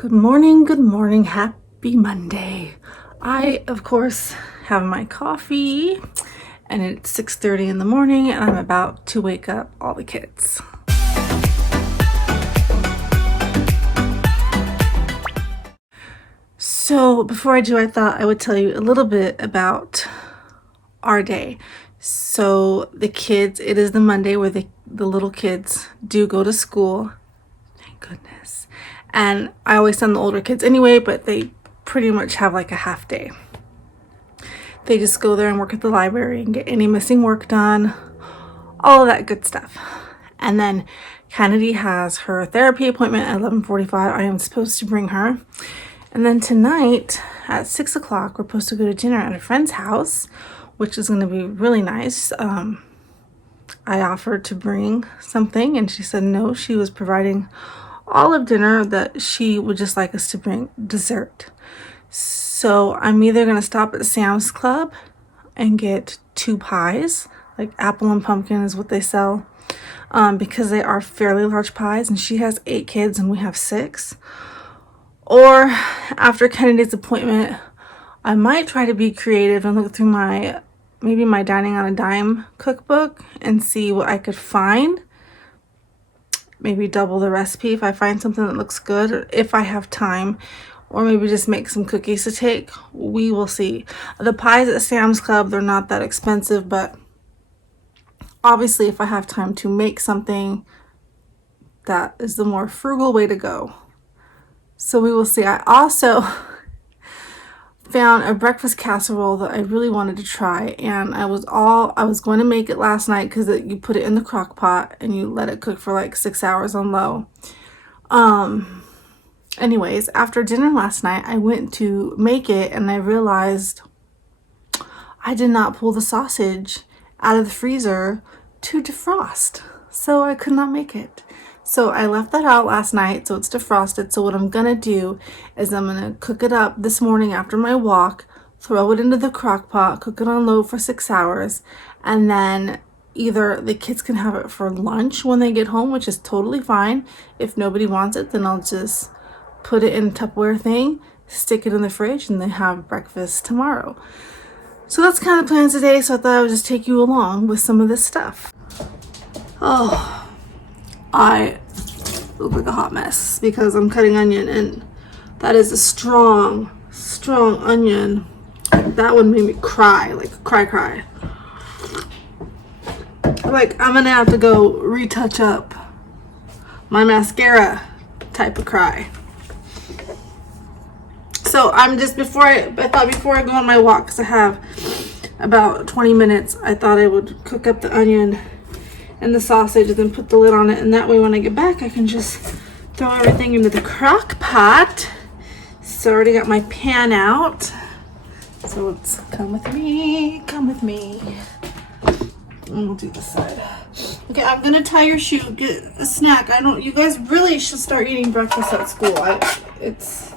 Good morning, happy Monday. I, of course, have my coffee and it's 6:30 in the morning and I'm about to wake up all the kids. So before I do, I thought I would tell you a little bit about our day. So the kids, it is the Monday where the little kids do go to school. Thank goodness. And I always send the older kids anyway, but they pretty much have like a half day. They just go there and work at the library and get any missing work done, all of that good stuff. And then Kennedy has her therapy appointment at 11:45. I am supposed to bring her. And then tonight at 6 o'clock, we're supposed to go to dinner at a friend's house, which is going to be really nice. I offered to bring something and she said no. She was providing all of dinner, that she would just like us to bring dessert. So I'm either going to stop at Sam's Club and get 2 pies, like apple and pumpkin is what they sell, because they are fairly large pies and she has 8 kids and we have 6. Or after Kennedy's appointment, I might try to be creative and look through my Dining on a Dime cookbook and see what I could find. Maybe double the recipe if I find something that looks good, or if I have time, or maybe just make some cookies to take. We will see. The pies at Sam's Club, they're not that expensive, but obviously if I have time to make something, that is the more frugal way to go. So we will see. I also found a breakfast casserole that I really wanted to try, and I was going to make it last night because you put it in the crock pot and you let it cook for like 6 hours on low. Anyways, after dinner last night, I went to make it and I realized I did not pull the sausage out of the freezer to defrost, so I could not make it. So I left that out last night, so it's defrosted. So what I'm gonna do is I'm gonna cook it up this morning after my walk, throw it into the crock pot, cook it on low for 6 hours, and then either the kids can have it for lunch when they get home, which is totally fine. If nobody wants it, then I'll just put it in a Tupperware thing, stick it in the fridge, and then have breakfast tomorrow. So that's kind of the plans today, so I thought I would just take you along with some of this stuff. Oh, I look like a hot mess because I'm cutting onion, and that is a strong onion. That one made me cry, like cry. Like I'm gonna have to go retouch up my mascara type of cry. So I'm just, before I go on my walk, because I have about 20 minutes, I thought I would cook up the onion and the sausage and then put the lid on it, and that way when I get back I can just throw everything into the crock pot. So I already got my pan out, so let's come with me, and we'll do this side. Okay, I'm gonna tie your shoe, get a snack. You guys really should start eating breakfast at school. It's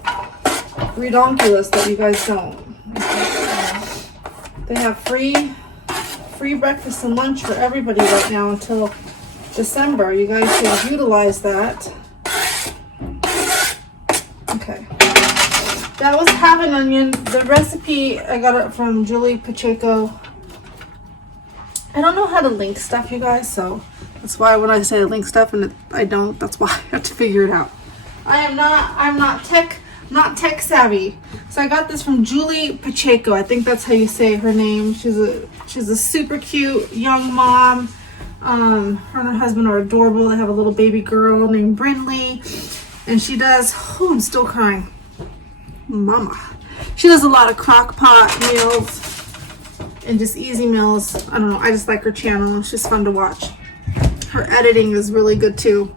redonkulous that you guys don't. They have free breakfast and lunch for everybody right now until December. You guys should utilize that. Okay. That was half an onion. The recipe, I got it from Julia Pacheco. I don't know how to link stuff, you guys, so that's why when I say link stuff and I don't, that's why I have to figure it out. I'm not tech savvy. So I got this from Julia Pacheco. I think that's how you say her name. She's a super cute young mom. Her and her husband are adorable. They have a little baby girl named Brindley, and she does, I'm still crying, mama. She does a lot of crock pot meals and just easy meals. I don't know, I just like her channel. She's fun to watch. Her editing is really good too.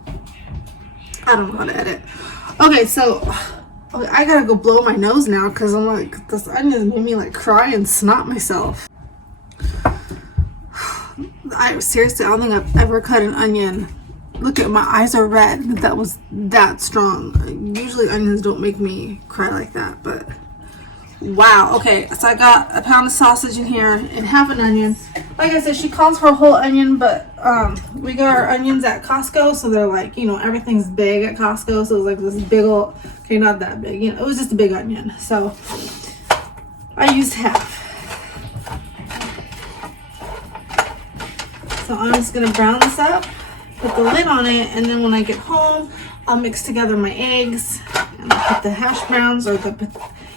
I don't know how to edit. Okay, so I gotta go blow my nose now because I'm like, this onion made me like cry and snot myself. I don't think I've ever cut an onion. Look at my eyes are red. That was that strong. Usually onions don't make me cry like that, but Wow, okay, so I got a pound of sausage in here and half an onion. Like I said, she calls for a whole onion, but we got our onions at Costco, so they're like, you know, everything's big at Costco, so it was like this big old, okay, not that big, you know, it was just a big onion. So I used half. So I'm just gonna brown this up, put the lid on it, and then when I get home, I'll mix together my eggs and I'll put the hash browns or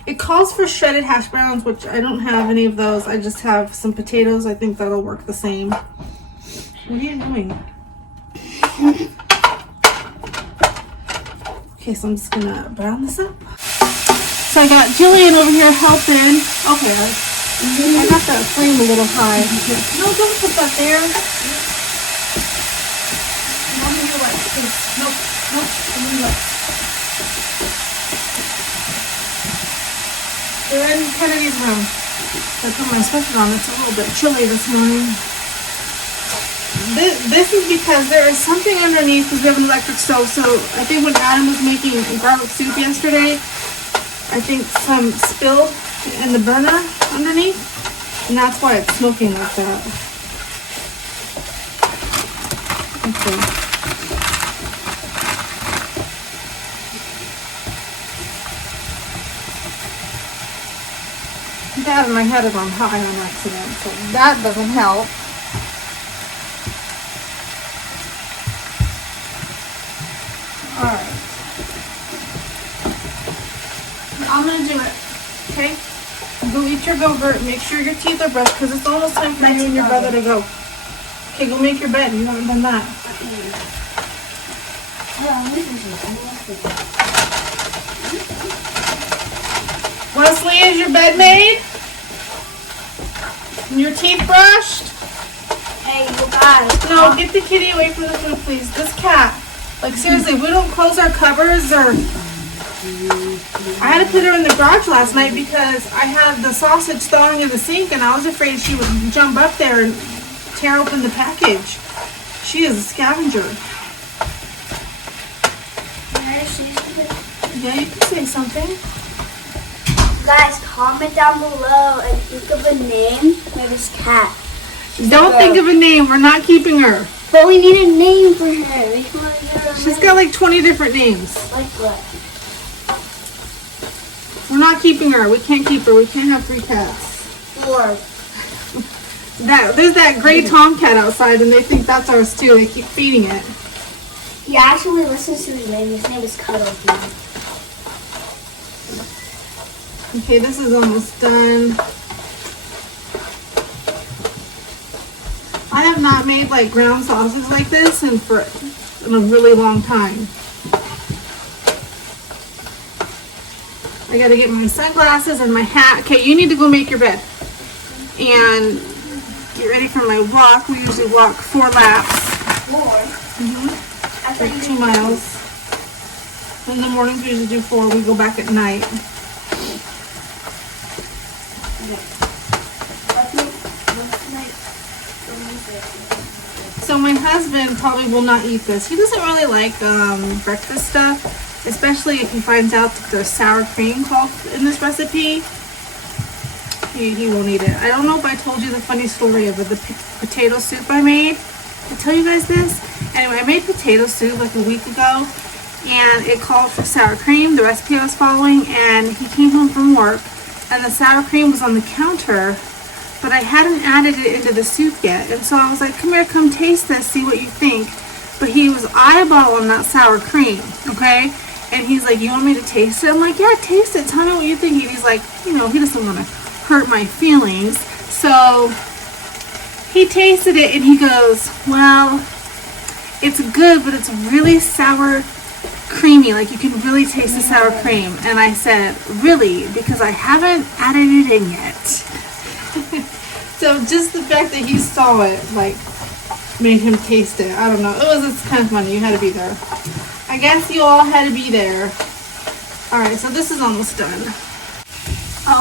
it calls for shredded hash browns, which I don't have any of those. I just have some potatoes. I think that'll work the same. What are you doing? Okay, so I'm just gonna brown this up. So I got Jillian over here helping. Okay, I got that flame a little high. No, don't put that there. Nope, nope. They're in Kennedy's room. I put my sweater on. It's a little bit chilly this morning. This is because there is something underneath because we have an electric stove. So I think when Adam was making garlic soup yesterday, I think some spilled in the burner underneath. And that's why it's smoking like that. Okay. That and I had it on high on accident, so that doesn't help. Alright. I'm gonna do it, okay? Go eat your yogurt, make sure your teeth are brushed, because it's almost time for you and your brother to go. Okay, go make your bed. You haven't done that. Wesley, is your bed made? And your teeth brushed? Hey, you guys. No, get the kitty away from the food, please. This cat. Like, seriously, we don't close our cupboards or... I had to put her in the garage last night because I had the sausage thawing in the sink and I was afraid she would jump up there and tear open the package. She is a scavenger. Yeah, you can say something. Guys, comment down below and think of a name for this cat. Don't think of a name. We're not keeping her. But we need a name for her. She's got like 20 different names. Like what? We're not keeping her. We can't keep her. We can't have 3 cats. 4. There's that gray tomcat outside and they think that's ours too. They keep feeding it. He actually listens to his name. His name is Cuddles now. Okay, this is almost done. I have not made like ground sausage like this in a really long time. I gotta get my sunglasses and my hat. Okay, you need to go make your bed. And get ready for my walk. We usually walk 4 laps. 4? Mm-hmm. Like 2 miles. In the mornings we usually do 4. We go back at night. So my husband probably will not eat this. He doesn't really like breakfast stuff, especially if he finds out that there's sour cream called in this recipe. He won't eat it. I don't know if I told you the funny story of the potato soup I made. Did I tell you guys this? Anyway, I made potato soup like a week ago, and it called for sour cream, the recipe I was following, and he came home from work, and the sour cream was on the counter, but I hadn't added it into the soup yet. And so I was like, come here, come taste this, see what you think. But he was eyeballing that sour cream, okay? And he's like, you want me to taste it? I'm like, yeah, taste it. Tell me what you think. And he's like, you know, he doesn't want to hurt my feelings. So he tasted it and he goes, well, it's good, but it's really sour creamy. Like you can really taste the sour cream. And I said, really? Because I haven't added it in yet. So just the fact that he saw it, like, made him taste it. I don't know. It's kind of funny. You had to be there. I guess you all had to be there. Alright, so this is almost done.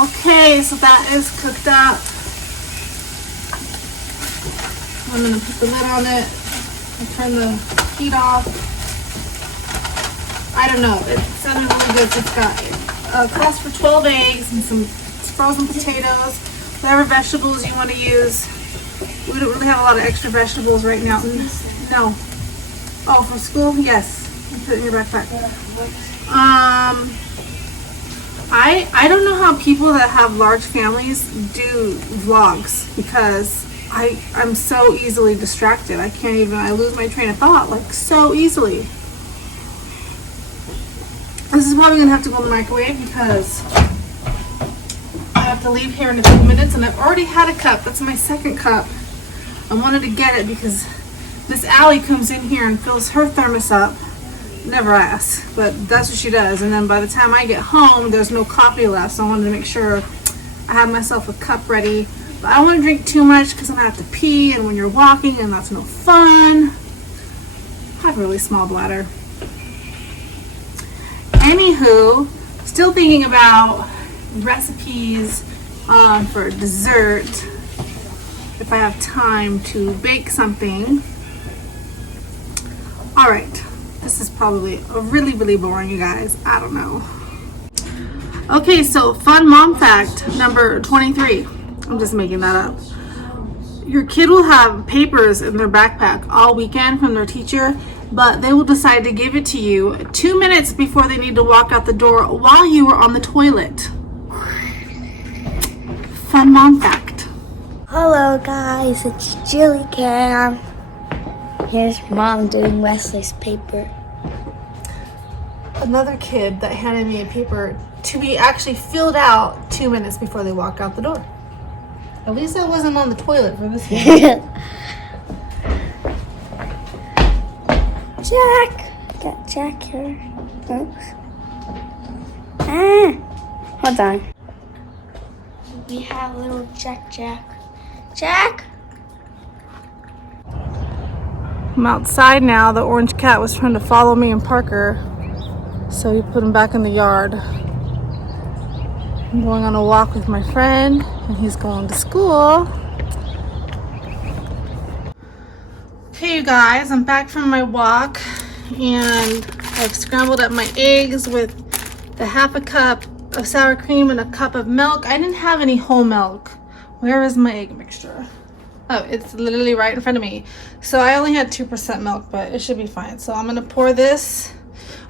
Okay, so that is cooked up. I'm going to put the lid on it and turn the heat off. I don't know. It sounded really good. It's got calls for 12 eggs and some frozen potatoes, whatever vegetables you want to use. We don't really have a lot of extra vegetables right now. No. Oh, for school? Yes. You put it in your backpack. I don't know how people that have large families do vlogs, because I'm so easily distracted. I lose my train of thought like so easily. This is probably gonna have to go in the microwave because I have to leave here in a few minutes, and I've already had a cup. That's my second cup. I wanted to get it because Miss Allie comes in here and fills her thermos up. Never ask, but that's what she does. And then by the time I get home, there's no coffee left, so I wanted to make sure I have myself a cup ready. But I don't want to drink too much because I'm gonna have to pee, and when you're walking, and that's no fun. I have a really small bladder. Anywho, still thinking about recipes for dessert. If I have time to bake something. All right. This is probably really, really boring, you guys. I don't know. Okay, so fun mom fact number 23. I'm just making that up. Your kid will have papers in their backpack all weekend from their teacher, but they will decide to give it to you 2 minutes before they need to walk out the door while you are on the toilet. Fun mom fact. Hello guys, it's Julia Cam. Here's Mom doing Wesley's paper. Another kid that handed me a paper to be actually filled out 2 minutes before they walk out the door. At least I wasn't on the toilet for this one. Jack! Got Jack here. Oops. Hold on. We have little Jack. Jack! I'm outside now. The orange cat was trying to follow me and Parker, so we put him back in the yard. I'm going on a walk with my friend, and he's going to school. Okay, you guys, I'm back from my walk, and I've scrambled up my eggs with the half a cup of sour cream and a cup of milk. I didn't have any whole milk. Where is my egg mixture? Oh, it's literally right in front of me. So I only had 2% milk, but it should be fine. So I'm gonna pour this.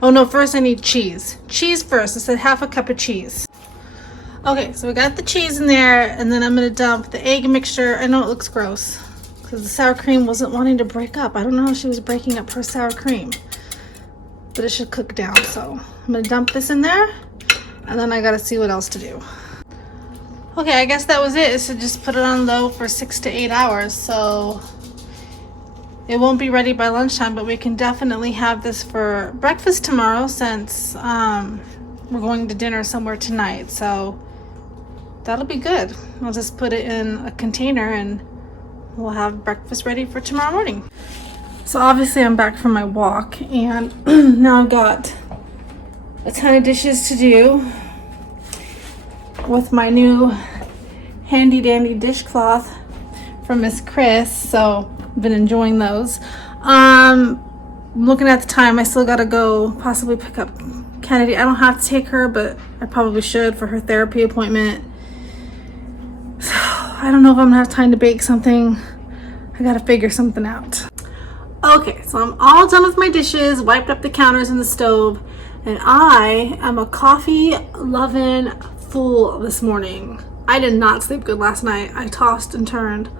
Oh no, first I need cheese. Cheese first. It said half a cup of cheese. Okay, so we got the cheese in there, and then I'm gonna dump the egg mixture. I know it looks gross because the sour cream wasn't wanting to break up. I don't know how she was breaking up her sour cream, but it should cook down. So I'm gonna dump this in there, and then I gotta see what else to do. Okay, I guess that was it. So just put it on low for 6 to 8 hours. So it won't be ready by lunchtime, but we can definitely have this for breakfast tomorrow since we're going to dinner somewhere tonight. So that'll be good. I'll just put it in a container and we'll have breakfast ready for tomorrow morning. So obviously I'm back from my walk, and now I've got a ton of dishes to do with my new handy dandy dishcloth from Miss Chris. So I've been enjoying those. Looking at the time, I still gotta go possibly pick up Kennedy. I don't have to take her, but I probably should for her therapy appointment. So I don't know if I'm gonna have time to bake something. I gotta figure something out. Okay, so I'm all done with my dishes, wiped up the counters and the stove, and I am a coffee loving fool this morning. I did not sleep good last night. I tossed and turned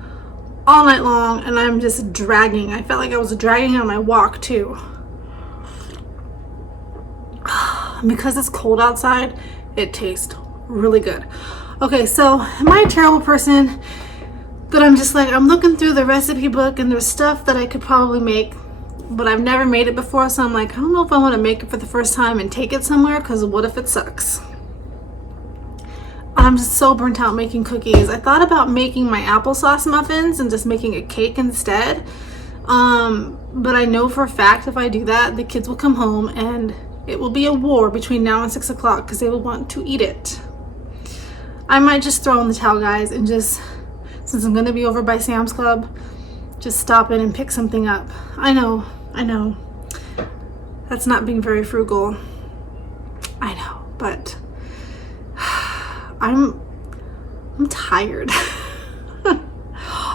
all night long, and I'm just dragging. I felt like I was dragging on my walk too. Because it's cold outside, it tastes really good. Okay, so am I a terrible person that I'm just like, I'm looking through the recipe book and there's stuff that I could probably make, but I've never made it before, so I'm like, I don't know if I want to make it for the first time and take it somewhere, because what if it sucks? I'm just so burnt out making cookies. I thought about making my applesauce muffins and just making a cake instead. But I know for a fact if I do that, the kids will come home and it will be a war between now and 6 o'clock because they will want to eat it. I might just throw in the towel, guys, and just, since I'm going to be over by Sam's Club, just stop in and pick something up. I know. That's not being very frugal. I know, but I'm I'm tired.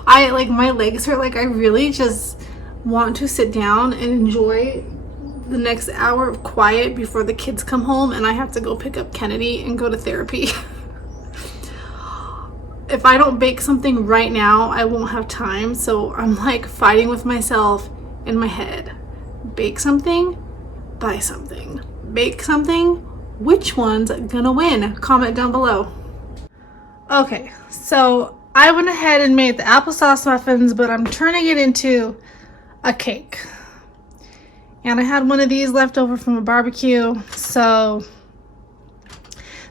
I like, my legs hurt. Like, I really just want to sit down and enjoy the next hour of quiet before the kids come home and I have to go pick up Kennedy and go to therapy. If I don't bake something right now, I won't have time. So I'm like fighting with myself in my head. Bake something, buy something. Bake something, which one's gonna win? Comment down below. Okay, so I went ahead and made the applesauce muffins, but I'm turning it into a cake. And I had one of these left over from a barbecue, so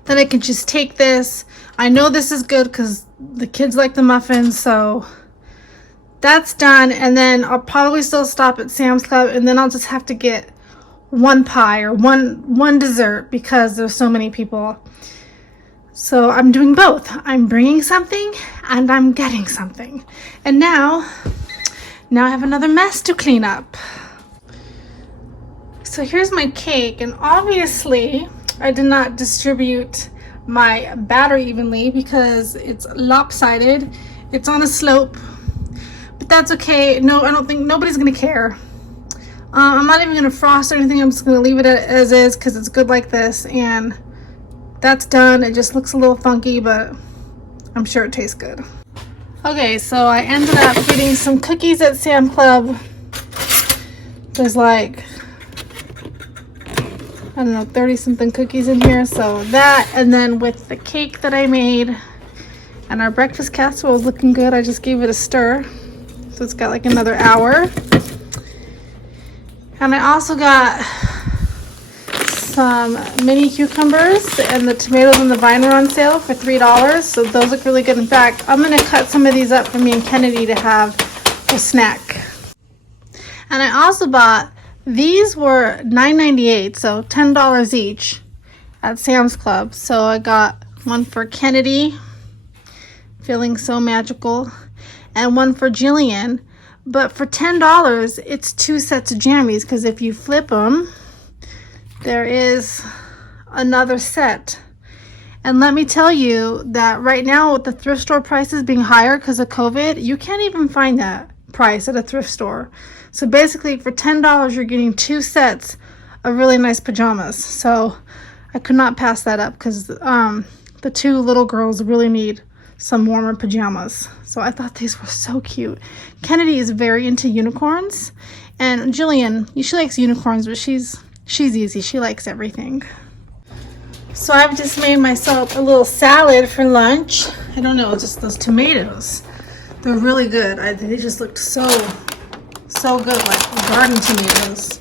then I can just take this. I know this is good because the kids like the muffins, so that's done. And then I'll probably still stop at Sam's Club, and then I'll just have to get one pie or one dessert because there's so many people. So I'm doing both. I'm bringing something and I'm getting something. And now I have another mess to clean up. So here's my cake, and obviously I did not distribute my batter evenly because it's lopsided. It's on a slope, but that's okay. No, I don't think nobody's gonna care. I'm not even gonna frost or anything. I'm just gonna leave it as is because it's good like this, and that's done. It just looks a little funky, but I'm sure it tastes good. Okay, so I ended up getting some cookies at Sam Club. There's like, I don't know, 30 something cookies in here. So that, and then with the cake that I made, and our breakfast casserole is looking good. I just gave it a stir. So it's got like another hour. And I also got some mini cucumbers, and the tomatoes and the vine were on sale for $3. So those look really good. In fact, I'm gonna cut some of these up for me and Kennedy to have a snack. And I also bought, these were $9.98, so $10 each at Sam's Club. So I got one for Kennedy, feeling so magical, and one for Jillian. But for $10, it's 2 sets of jammies, because if you flip them, there is another set. And let me tell you that right now, with the thrift store prices being higher because of COVID, you can't even find that price at a thrift store. So basically for $10, you're getting 2 sets of really nice pajamas. So I could not pass that up because the 2 little girls really need some warmer pajamas. So I thought these were so cute. Kennedy is very into unicorns, and Jillian, she likes unicorns, but she's easy. She likes everything. So I've just made myself a little salad for lunch. I don't know, just those tomatoes. They're really good. They just looked so good, like garden tomatoes.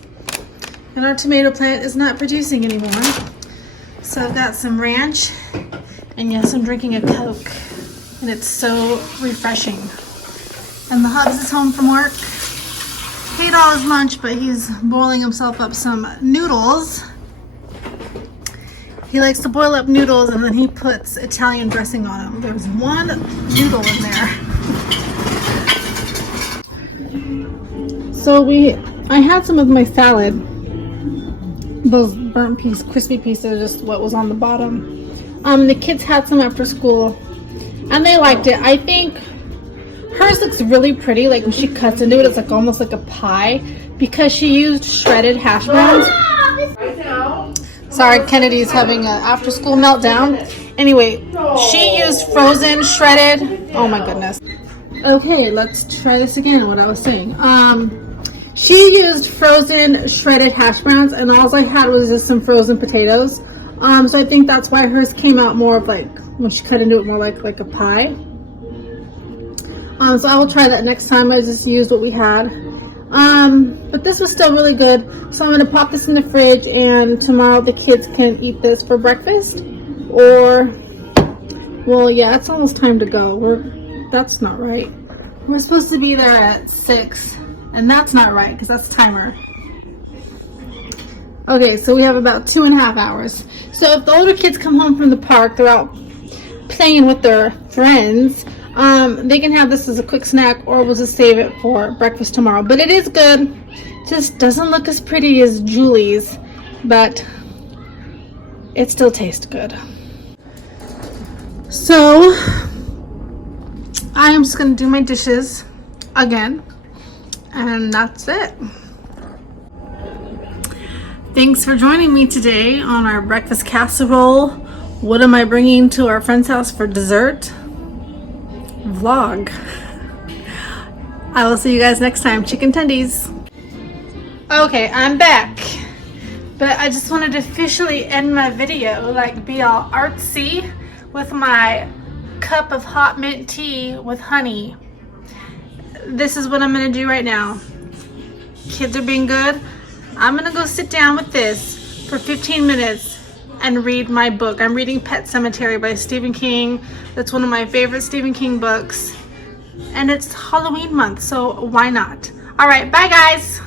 And our tomato plant is not producing anymore. So I've got some ranch, and yes, I'm drinking a Coke. And it's so refreshing. And the hubs is home from work. Ate all his lunch, but he's boiling himself up some noodles. He likes to boil up noodles, and then he puts Italian dressing on them. There's one noodle in there. So I had some of my salad. Those burnt crispy pieces, just what was on the bottom. The kids had some after school, and they liked it. I think hers looks really pretty. Like when she cuts into it, it's like almost like a pie because she used shredded hash browns. Sorry, Kennedy's having an after-school meltdown. Anyway, she used frozen shredded. Oh my goodness. Okay, let's try this again. What I was saying. She used frozen shredded hash browns, and all I had was just some frozen potatoes. So I think that's why hers came out more of like, when she cut into it, more like a pie. So I will try that next time. I just used what we had. But this was still really good. So I'm going to pop this in the fridge, and tomorrow the kids can eat this for breakfast. Or, well, yeah, it's almost time to go. That's not right. We're supposed to be there at 6, and that's not right because that's timer. Okay, so we have about 2.5 hours. So if the older kids come home from the park, they're out playing with their friends, they can have this as a quick snack, or we'll just save it for breakfast tomorrow. But it is good. Just doesn't look as pretty as Julie's, but it still tastes good. So I am just gonna do my dishes again, and that's it. Thanks for joining me today on our breakfast casserole. What am I bringing to our friend's house for dessert? Vlog. I will see you guys next time. Chicken tendies. Okay, I'm back. But I just wanted to officially end my video, like be all artsy with my cup of hot mint tea with honey. This is what I'm gonna do right now. Kids are being good. I'm gonna go sit down with this for 15 minutes and read my book. I'm reading Pet Sematary by Stephen King. That's one of my favorite Stephen King books. And it's Halloween month, so why not? All right, bye guys.